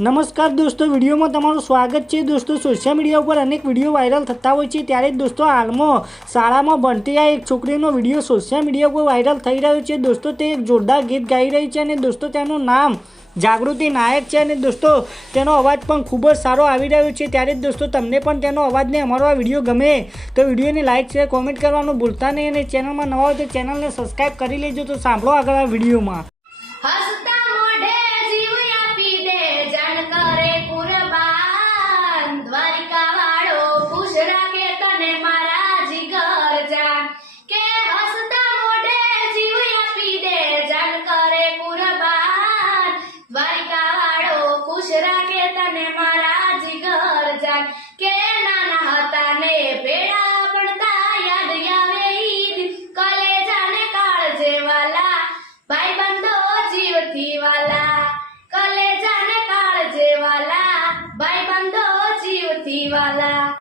નમસ્કાર દોસ્તો, વિડીયોમાં તમારું સ્વાગત છે। દોસ્તો, સોશિયલ મીડિયા ઉપર અનેક વિડીયો વાયરલ થતા હોય છે, ત્યારે દોસ્તો હાલમાં શાળામાં ભણતી આ એક છોકરીનો વિડીયો સોશિયલ મીડિયા ઉપર વાયરલ થઈ રહ્યો છે। દોસ્તો, તે એક જોરદાર ગીત ગાઈ રહી છે અને દોસ્તો તેનું નામ જાગૃતિ નાયક છે અને દોસ્તો તેનો અવાજ પણ ખૂબ જ સારો આવી રહ્યો છે। ત્યારે દોસ્તો તમને પણ તેનો અવાજને અમારો આ વિડીયો ગમે તો વિડીયોને લાઇક શેર કોમેન્ટ કરવાનું ભૂલતા નહીં અને ચેનલમાં નવા હોય તો ચેનલને સબસ્ક્રાઈબ કરી લેજો। તો સાંભળો આગળ આ વિડીયોમાં। કે નાના હતા ને ભેળા પડતા યાદ આવે ઈદ કલેજાને કાળજે વાલા ભાઈ બંધો જીવથી વાલા કલેજાને કાળજે વાલા ભાઈ બંધો જીવથી વાલા।